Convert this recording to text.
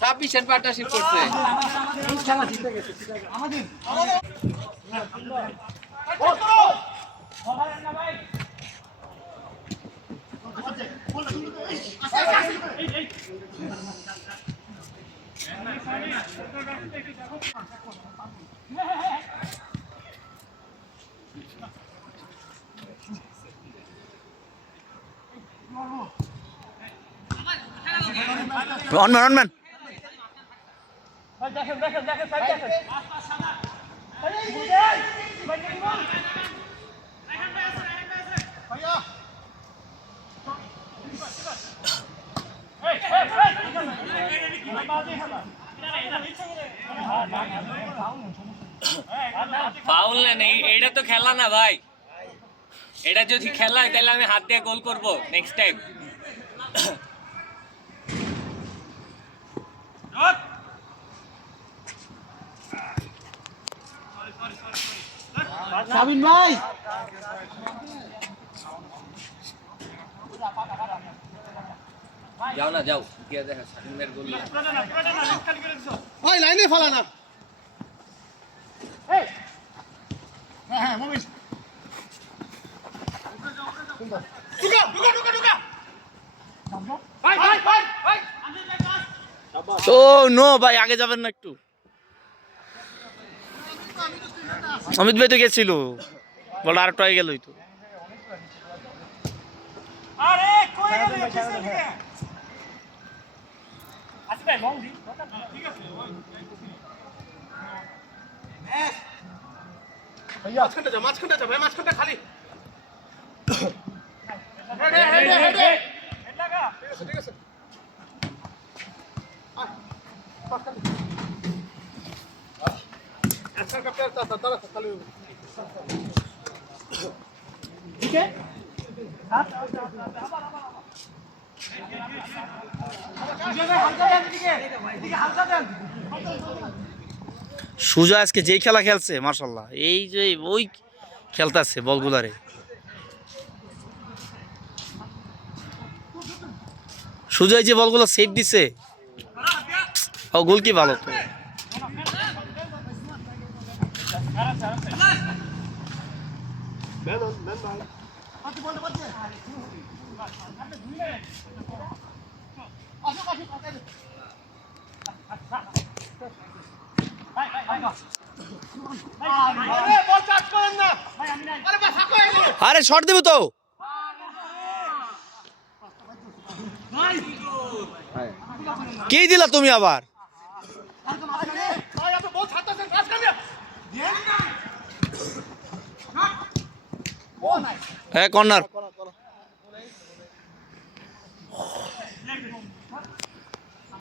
ছাব্বিশের পার্টনারশিপ করছে। Unmanned foul নেই, এটা তো খেলা না ভাই। এটা যদি খেলা হয় তাহলে আমি হাত দিয়ে গোল করব নেক্সট টাইম। সাবিন ভাই যাও না, যাও গিয়ে দেখা সাবিনের গোল। ওই লাইনে ফেলা না। হ্যাঁ হ্যাঁ মুমিন ও নো ভাই, আগে যাবেন না একটু। অমিত ভাই তো গেছিল, বল আর টয় গেলই তো। আরে কই গেল পিছন দিকে আচ্ছা ভাই মং দি ঠিক আছে ভাইয়া মাঝখানটা যা ভাই, মাঝখানটা খালি হেড লাগা। ঠিক আছে আচ্ছা কাপড় তাড়া খালি ঠিক আছে। সুজা আজকে যেই খেলা খেলছে মাশাআল্লাহ, এই যে ওই খেলতেছে বলগুলারে। সুজা যে বলগুলো সেভ দিছে, ও গোল কি ভালো তো। আরে শট দেব তো। কি দিলা তুমি আবার? হ্যাঁ কর্নার।